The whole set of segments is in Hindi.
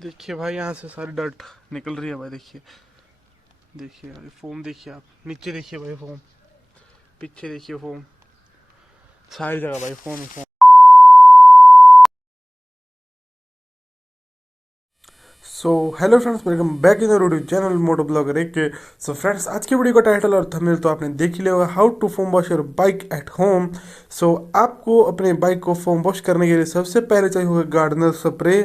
देखिए भाई, यहाँ से सारी डर्ट निकल रही है भाई। देखिए देखिए भाई, फोम देखिए आप, नीचे देखिए भाई फोम, पीछे देखिए फोम, सारी जगह भाई फोम ही foam. So hello friends, welcome back in the YouTube channel motoblogger एक। सो फ्रेंड्स, आज की वीडियो का टाइटल और थंबनेल तो आपने देख ही लिया होगा, how to foam wash your bike at home. So आपको अपने बाइक को फोम वॉश करने के लिए सबसे पहले चाहिए होगा गार्डनर स्प्रे,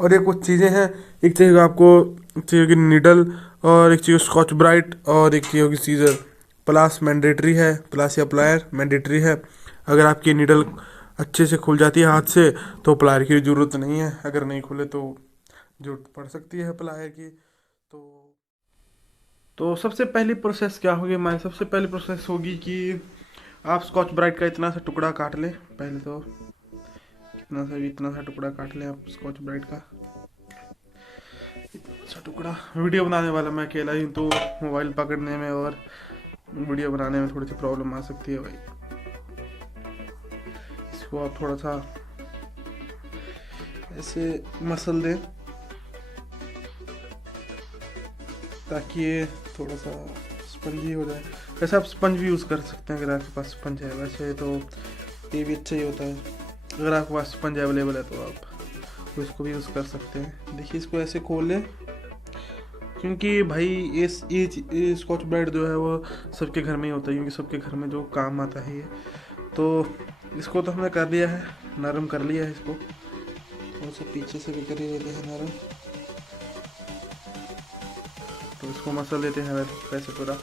और ये कुछ चीज़ें हैं। एक चाहिए आपको, चाहिए होगी नीडल, और एक चाहिए स्कॉच ब्राइट, और एक चाहिए होगी सीजर। प्लास मैंडेटरी है, प्लास या प्लायर मैंडेटरी है। अगर आपकी नीडल अच्छे से खुल जाती है हाथ से तो प्लायर की ज़रूरत नहीं है, अगर नहीं खुले तो जरूरत पड़ सकती है प्लायर की। तो सबसे पहली प्रोसेस क्या होगी हमारी, सबसे पहली प्रोसेस होगी कि आप स्कॉच ब्राइट का इतना सा टुकड़ा काट लें। पहले तो इतना सा टुकड़ा काट लें आप स्कॉच ब्राइट का, इतना सा टुकड़ा। वीडियो बनाने वाला मैं अकेला ही हूँ, तो मोबाइल पकड़ने में और वीडियो बनाने में थोड़ी सी प्रॉब्लम आ सकती है भाई। इसको आप थोड़ा सा ऐसे मसल दें ताकि ये थोड़ा सा स्पंजी हो जाए। वैसे आप स्पंज भी यूज़ कर सकते हैं अगर आपके पास स्पंज है, वैसे तो ये भी अच्छा ही होता है। अगर आपके पास स्पंज अवेलेबल है तो आप उसको भी यूज़ कर सकते हैं। देखिए इसको ऐसे खोल लें, क्योंकि भाई ये स्कॉच ब्राइट जो है वो सबके घर में ही होता है, क्योंकि सबके घर में जो काम आता है ये। तो इसको तो हमने कर लिया है, नरम कर लिया है इसको। थोड़ा सा पीछे से भी कर ही लेते हैं नरम, तो इसको मसल लेते हैं वैसे पूरा,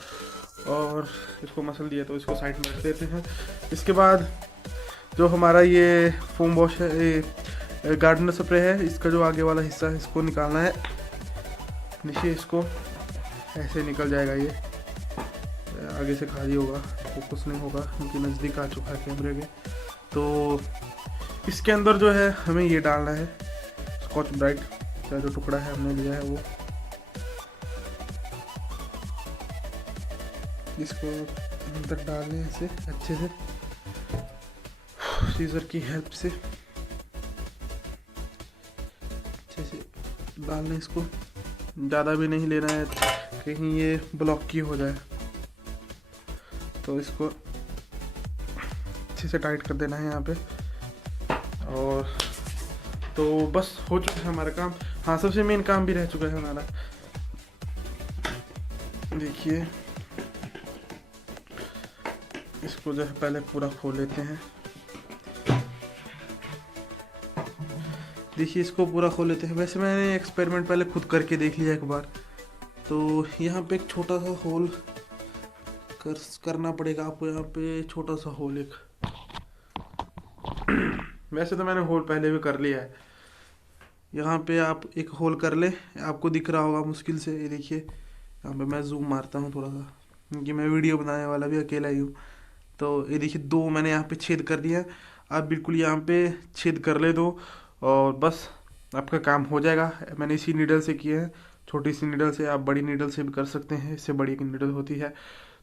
और इसको मसल दिया तो इसको साइड में रख देते हैं। इसके बाद जो हमारा ये फोम वॉश है, ये गार्डनर स्प्रे है, इसका जो आगे वाला हिस्सा है इसको निकालना है। नीचे इसको ऐसे निकल जाएगा, ये आगे से खाली होगा, फोकस नहीं होगा क्योंकि नज़दीक आ चुका है कैमरे के। तो इसके अंदर जो है हमें ये डालना है स्कॉच ब्राइट का जो टुकड़ा है हमने लिया है वो। इसको अंदर डालने से अच्छे से सीजर की हेल्प से अच्छे से डालना। इसको ज़्यादा भी नहीं लेना है कहीं ये ब्लॉक की हो जाए, तो इसको अच्छे से टाइट कर देना है यहाँ पे। और तो बस हो चुका है हमारा काम। हाँ, सबसे मेन काम भी रह चुका है हमारा। देखिए इसको जो है पहले पूरा खोल लेते हैं। देखिए इसको पूरा खोल लेते हैं। वैसे मैंने एक्सपेरिमेंट पहले खुद करके देख लिया एक बार। तो यहाँ पे एक छोटा सा होल करना पड़ेगा आपको, यहाँ पे छोटा सा होल एक। वैसे तो मैंने होल पहले भी कर लिया है। यहाँ पे आप एक होल कर ले, आपको दिख रहा होगा मुश्किल से। ये देखिए यहाँ पे मैं जूम मारता हूँ थोड़ा सा, क्योंकि मैं वीडियो बनाने वाला भी अकेला ही हूँ। तो ये देखिए दो मैंने यहाँ पे छेद कर दिया। आप बिल्कुल यहाँ पे छेद कर ले दो और बस आपका काम हो जाएगा। मैंने इसी नीडल से किए हैं, छोटी सी नीडल से। आप बड़ी नीडल से भी कर सकते हैं, इससे बड़ी एक नीडल होती है।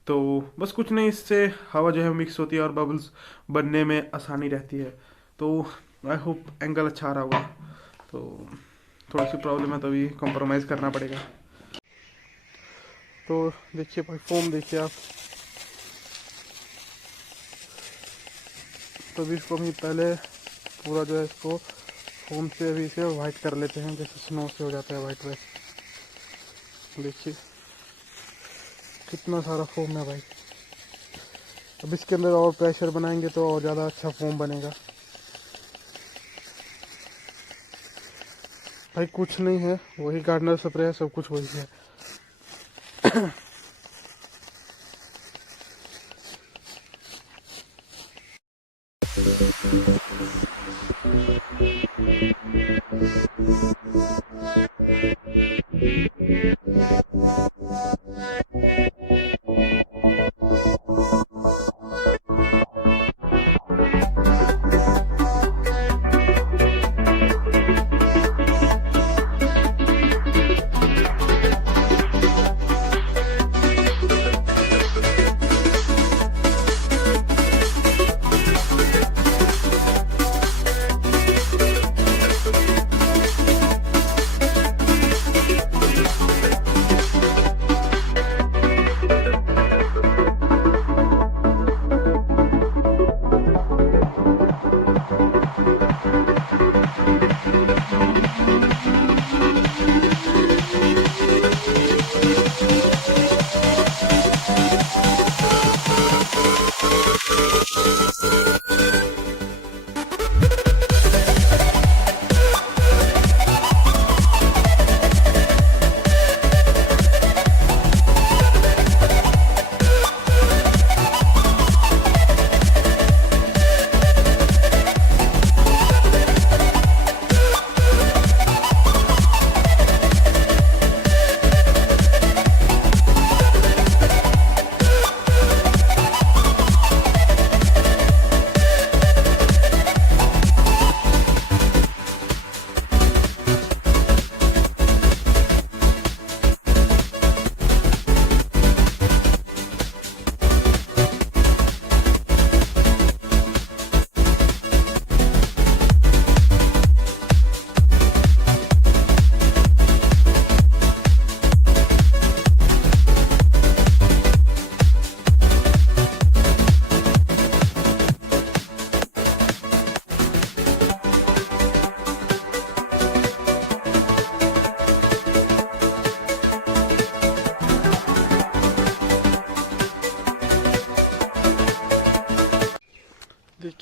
तो बस कुछ नहीं, इससे हवा जो है मिक्स होती है और बबल्स बनने में आसानी रहती है। तो आई होप एंगल अच्छा आ रहा होगा। तो थोड़ी सी प्रॉब्लम है, तो अभी कॉम्प्रोमाइज़ करना पड़ेगा। तो देखिए भाई फोम देखिए आप। तो अभी इसको हम पहले पूरा जो है इसको फोम से अभी इसे वाइट कर लेते हैं, जैसे स्नो से हो जाता है वाइट। वैसे देखिए कितना सारा फोम है भाई। अब इसके अंदर और प्रेशर बनाएंगे तो और ज़्यादा अच्छा फोम बनेगा। भाई कुछ नहीं है, वही गार्डनर स्प्रे है, सब कुछ वही है।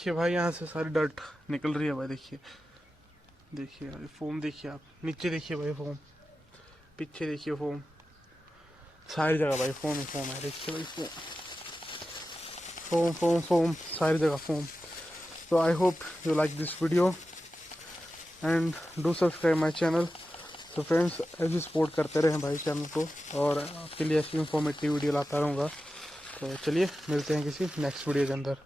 देखिए भाई यहाँ से सारी डर्ट निकल रही है भाई। देखिए देखिए भाई फोम, देखिए आप नीचे देखिए भाई फोम, पीछे देखिए फोम, सारी जगह भाई फोम ही फोम है। देखिए भाई फोम फोम फोम फोम, सारी जगह फोम। तो I hope you like this video and do subscribe my channel. तो फ्रेंड्स ऐसे सपोर्ट करते रहें भाई चैनल को, और आपके लिए ऐसी इंफॉर्मेटिव वीडियो लाता रहूँगा। तो चलिए मिलते हैं किसी नेक्स्ट वीडियो के अंदर।